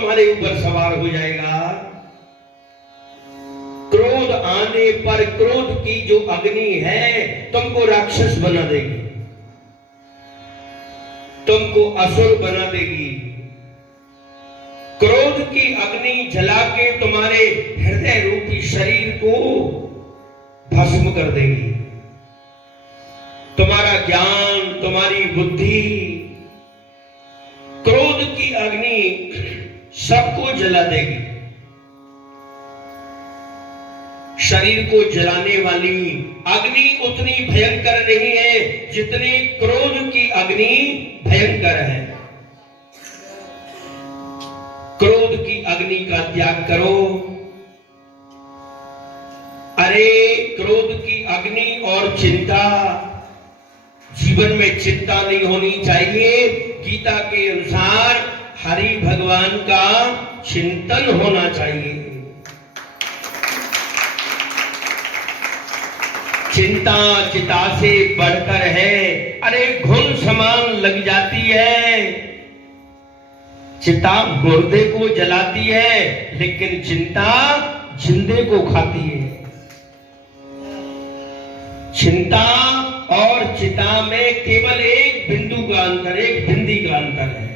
तुम्हारे ऊपर सवार हो जाएगा। क्रोध आने पर क्रोध की जो अग्नि है तुमको राक्षस बना देगी, तुमको असुर बना देगी। क्रोध की अग्नि जला के तुम्हारे हृदय रूपी शरीर को भस्म कर देगी। तुम्हारा ज्ञान, तुम्हारी बुद्धि, क्रोध की अग्नि सबको जला देगी। शरीर को जलाने वाली अग्नि उतनी भयंकर नहीं है जितनी क्रोध की अग्नि भयंकर है। क्रोध की अग्नि का त्याग करो। अरे क्रोध की अग्नि और चिंता, जीवन में चिंता नहीं होनी चाहिए। गीता के अनुसार हरि भगवान का चिंतन होना चाहिए। चिंता चिता से बढ़कर है। अरे घुन समान लग जाती है। चिता मुर्दे को जलाती है लेकिन चिंता जिंदे को खाती है। चिंता और चिता में केवल एक बिंदु का अंतर, एक बिंदी का अंतर है।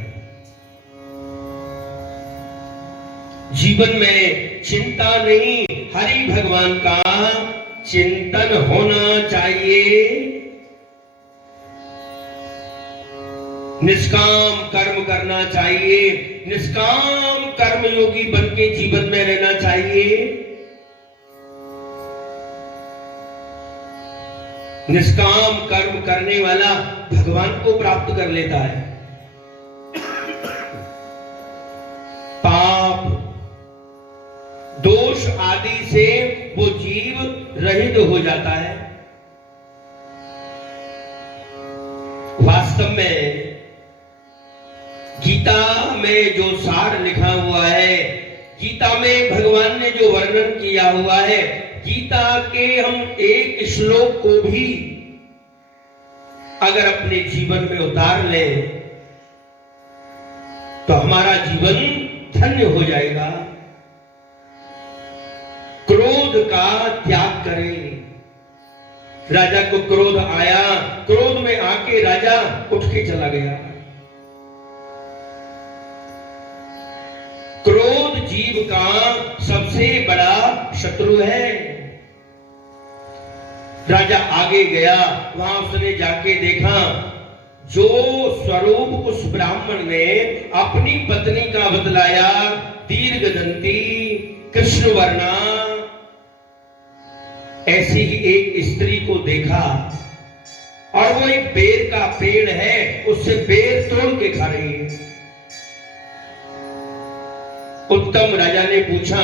जीवन में चिंता नहीं, हरि भगवान का चिंतन होना चाहिए। निष्काम कर्म करना चाहिए। निष्काम कर्मयोगी बन के जीवन में रहना चाहिए। निष्काम कर्म करने वाला भगवान को प्राप्त कर लेता है। पाप दोष आदि से वो जीव रहित हो जाता है। वास्तव में गीता में जो सार लिखा हुआ है, गीता में भगवान ने जो वर्णन किया हुआ है, गीता के हम एक श्लोक को भी अगर अपने जीवन में उतार लें तो हमारा जीवन धन्य हो जाएगा। क्रोध का त्याग करें। राजा को क्रोध आया, क्रोध में आके राजा उठ के चला गया। क्रोध जीव का सबसे बड़ा शत्रु है। राजा आगे गया, वहां उसने जाके देखा जो स्वरूप उस ब्राह्मण ने अपनी पत्नी का बतलाया, दीर्घदंती कृष्णवर्णा, ऐसी ही एक स्त्री को देखा और वो एक बेर का पेड़ है, उससे बेर तोड़ के खा रही है। उत्तम राजा ने पूछा,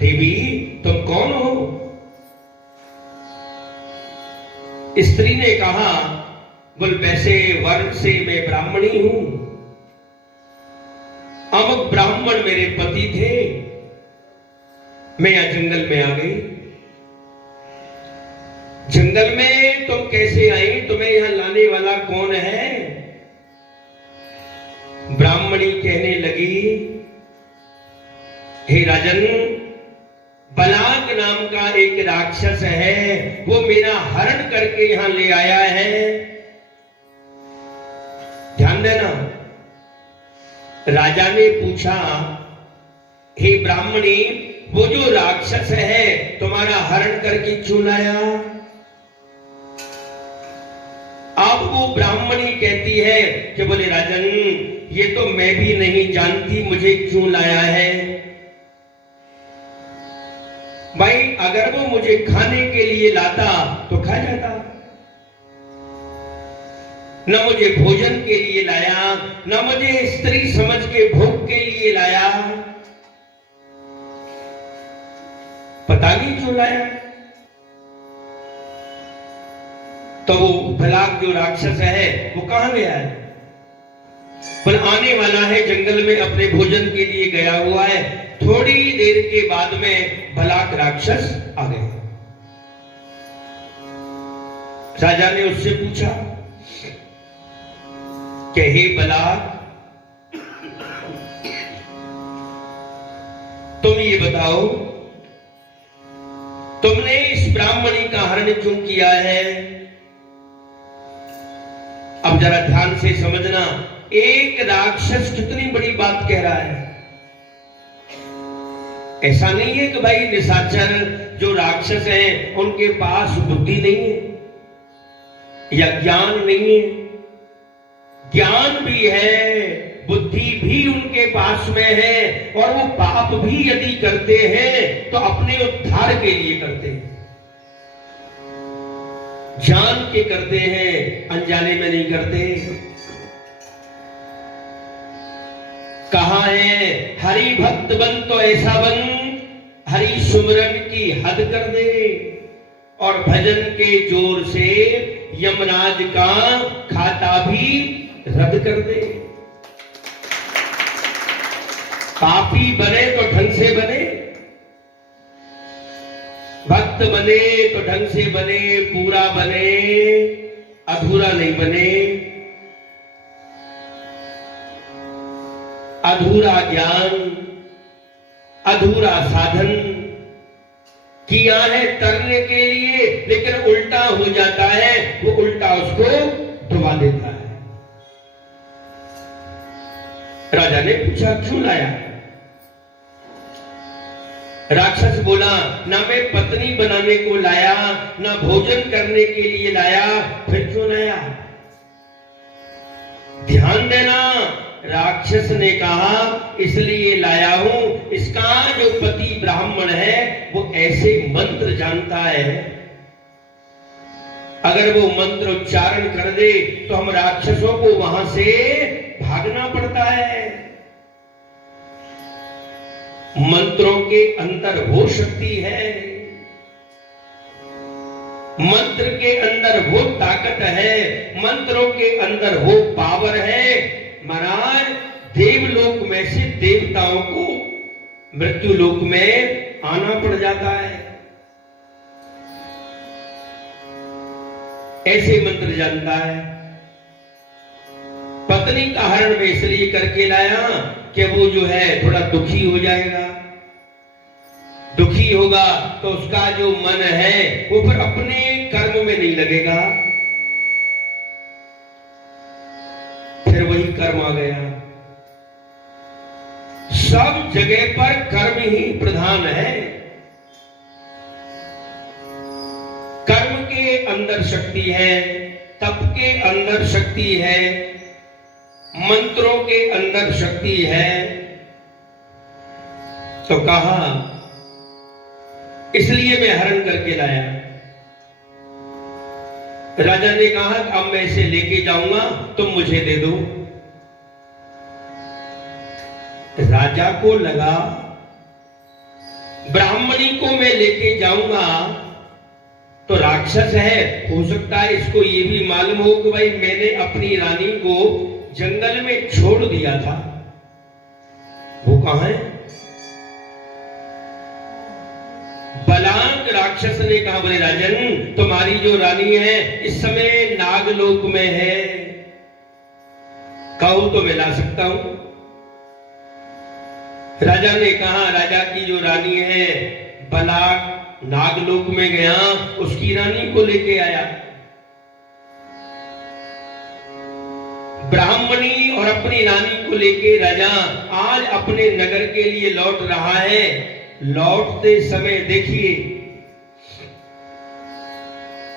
देवी तुम कौन हो? स्त्री ने कहा, बोल वैसे वर्ण से मैं ब्राह्मणी हूं। अमुक ब्राह्मण मेरे पति थे, मैं यहां जंगल में आ गई। जंगल में तुम कैसे आई? तुम्हें यहां लाने वाला कौन है? ब्राह्मणी कहने लगी, हे राजन, बलाक नाम का एक राक्षस है, वो मेरा हरण करके यहां ले आया है। ध्यान देना। राजा ने पूछा, हे ब्राह्मणी, वो जो राक्षस है तुम्हारा हरण करके क्यों लाया? अब वो ब्राह्मणी कहती है कि बोले राजन, ये तो मैं भी नहीं जानती मुझे क्यों लाया है। भाई अगर वो मुझे खाने के लिए लाता तो खा जाता, न मुझे भोजन के लिए लाया, न मुझे स्त्री समझ के भोग के लिए लाया, पता नहीं क्यों लाया। तो वो बलाक जो राक्षस है वो कहां गया है? पर आने वाला है, जंगल में अपने भोजन के लिए गया हुआ है। थोड़ी देर के बाद में बलाक राक्षस आ गए। राजा ने उससे पूछा कि हे बलाक, तुम ये बताओ, तुमने इस ब्राह्मणी का हरण क्यों किया है? अब जरा ध्यान से समझना, एक राक्षस कितनी बड़ी बात कह रहा है। ऐसा नहीं है कि भाई निशाचर जो राक्षस हैं उनके पास बुद्धि नहीं है या ज्ञान नहीं है। ज्ञान भी है, बुद्धि भी उनके पास में है, और वो पाप भी यदि करते हैं तो अपने उद्धार के लिए करते हैं, जान के करते हैं, अनजाने में नहीं करते। कहा है हरि भक्त बन तो ऐसा बन, हरि सुमरन की हद कर दे, और भजन के जोर से यमराज का खाता भी रद्द कर दे। पापी बने तो ढंग से बने, भक्त बने तो ढंग से बने, पूरा बने, अधूरा नहीं बने। अधूरा ज्ञान, अधूरा साधन किया है तरने के लिए, लेकिन उल्टा हो जाता है, वो उल्टा उसको डुबा देता है। राजा ने पूछा क्यों लाया? राक्षस बोला ना मैं पत्नी बनाने को लाया, ना भोजन करने के लिए लाया, फिर क्यों लाया? ध्यान देना, राक्षस ने कहा इसलिए लाया हूं, इसका जो पति ब्राह्मण है वो ऐसे मंत्र जानता है, अगर वो मंत्र उच्चारण कर दे तो हम राक्षसों को वहां से भागना पड़ता है। मंत्रों के अंदर वो शक्ति है, मंत्र के अंदर वो ताकत है, मंत्रों के अंदर वो पावर है। महाराज देवलोक में से देवताओं को मृत्यु लोक में आना पड़ जाता है, ऐसे मंत्र जानता है। पत्नी का हरण में इसलिए करके लाया कि वो जो है थोड़ा दुखी हो जाएगा, दुखी होगा तो उसका जो मन है वो फिर अपने कर्म में नहीं लगेगा, फिर वही कर्म आ गया। सब जगह पर कर्म ही प्रधान है, कर्म के अंदर शक्ति है, तप के अंदर शक्ति है, मंत्रों के अंदर शक्ति है। तो कहा इसलिए मैं हरण करके लाया। राजा ने कहा अब मैं इसे लेके जाऊंगा, तुम मुझे दे दो। राजा को लगा ब्राह्मणी को मैं लेके जाऊंगा तो राक्षस है, हो सकता है इसको ये भी मालूम हो कि भाई मैंने अपनी रानी को जंगल में छोड़ दिया था, वो कहां है? बलांग राक्षस ने कहा बोले राजन तुम्हारी जो रानी है इस समय नागलोक में है, कहूं तो मैं ला सकता हूं। राजा ने कहा राजा की जो रानी है बलाक नागलोक में गया, उसकी रानी को लेके आया। ब्राह्मणी और अपनी रानी को लेके राजा आज अपने नगर के लिए लौट रहा है। लौटते समय देखिए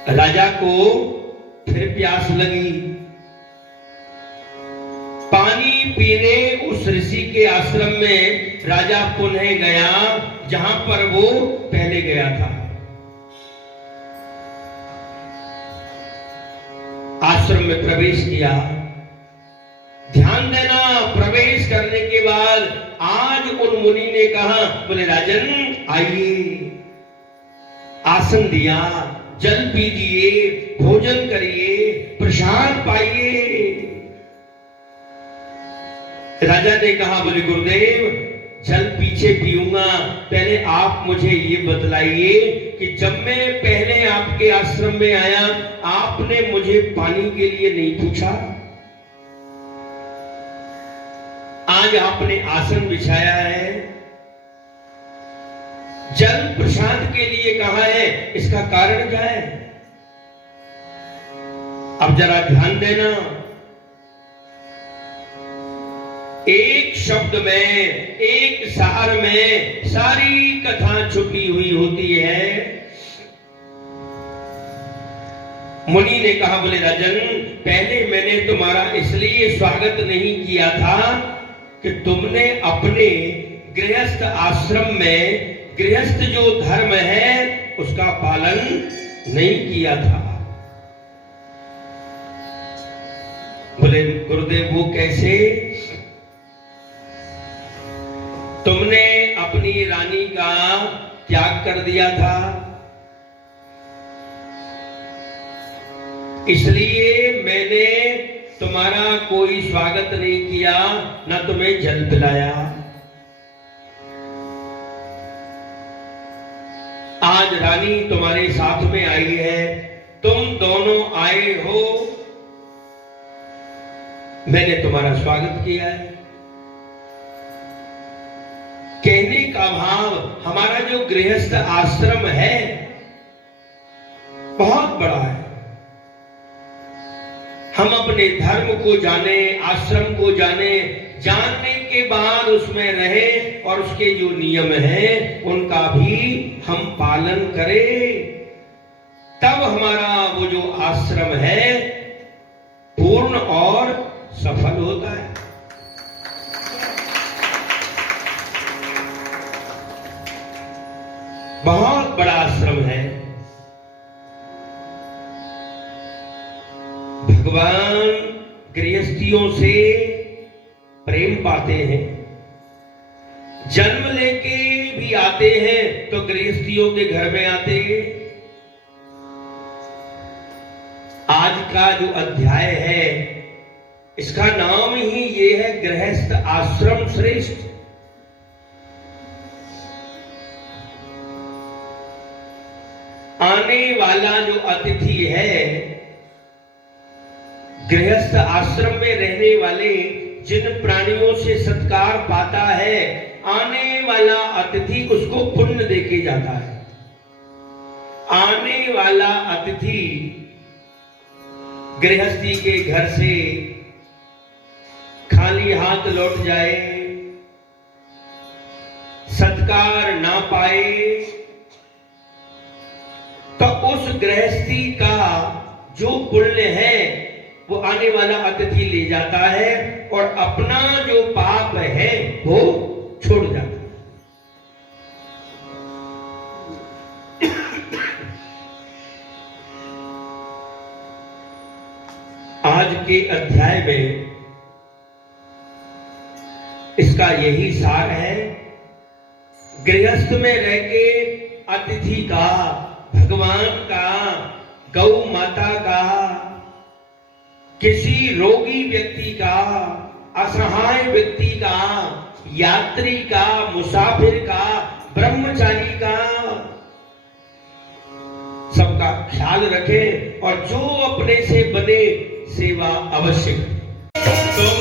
राजा को फिर प्यास लगी, पानी पीने उस ऋषि के आश्रम में राजा पुनः गया जहां पर वो पहले गया था। आश्रम में प्रवेश किया। ध्यान देना, प्रवेश करने के बाद आज उन मुनि ने कहा बोले राजन आइए, आसन दिया, जल पीजिए, भोजन करिए, प्रसाद पाइए। राजा ने कहा बोले गुरुदेव जल पीछे पीऊंगा, पहले आप मुझे ये बतलाइए कि जब मैं पहले आपके आश्रम में आया आपने मुझे पानी के लिए नहीं पूछा, आज आपने आसन बिछाया है, जल प्रसाद के लिए कहा है, इसका कारण क्या है? अब जरा ध्यान देना, एक शब्द में, एक सार में सारी कथा छुपी हुई होती है। मुनि ने कहा, बोले राजन, पहले मैंने तुम्हारा इसलिए स्वागत नहीं किया था कि तुमने अपने गृहस्थ आश्रम में गृहस्थ जो धर्म है उसका पालन नहीं किया था। बोले गुरुदेव वो कैसे? तुमने अपनी रानी का त्याग कर दिया था, इसलिए मैंने तुम्हारा कोई स्वागत नहीं किया, ना तुम्हें जल पिलाया। आज रानी तुम्हारे साथ में आई है, तुम दोनों आए हो, मैंने तुम्हारा स्वागत किया है। कहने का भाव, हमारा जो गृहस्थ आश्रम है बहुत बड़ा है। हम अपने धर्म को जाने, आश्रम को जाने, जानने के बाद उसमें रहे और उसके जो नियम हैं उनका भी हम पालन करें, तब हमारा वो जो आश्रम है पूर्ण और सफल होता है। बहुत बड़ा आश्रम है। भगवान गृहस्थियों से प्रेम पाते हैं, जन्म लेके भी आते हैं तो गृहस्थियों के घर में आते हैं। आज का जो अध्याय है इसका नाम ही ये है, गृहस्थ आश्रम श्रेष्ठ। आने वाला जो अतिथि है, गृहस्थ आश्रम में रहने वाले जिन प्राणियों से सत्कार पाता है, आने वाला अतिथि उसको पुण्य देके जाता है। आने वाला अतिथि गृहस्थी के घर से खाली हाथ लौट जाए, सत्कार ना पाए, तो उस गृहस्थी का जो पुण्य है वो आने वाला अतिथि ले जाता है और अपना जो पाप है वो छोड़ जाता है। आज के अध्याय में इसका यही सार है। गृहस्थ में रह के अतिथि का, भगवान का, गौ माता का, किसी रोगी व्यक्ति का, असहाय व्यक्ति का, यात्री का, मुसाफिर का, ब्रह्मचारी का, सबका ख्याल रखें और जो अपने से बने सेवा अवश्य करें। तुम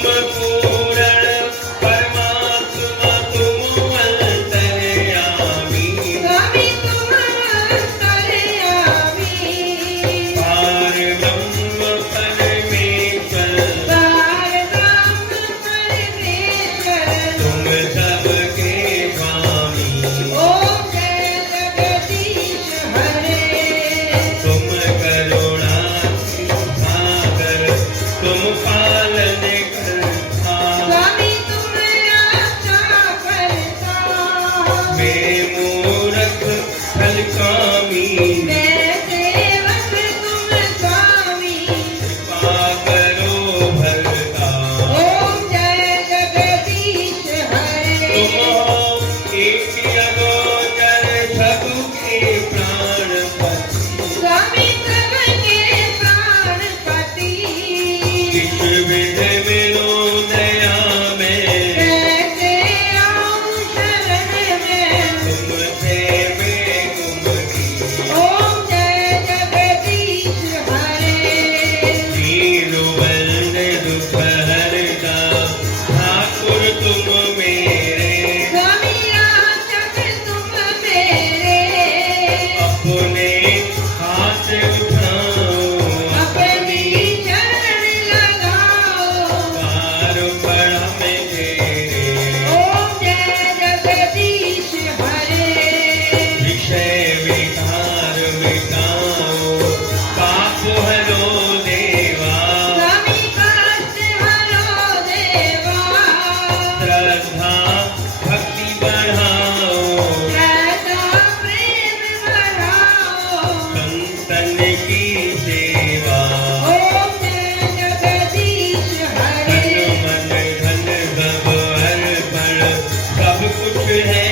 सब कुछ है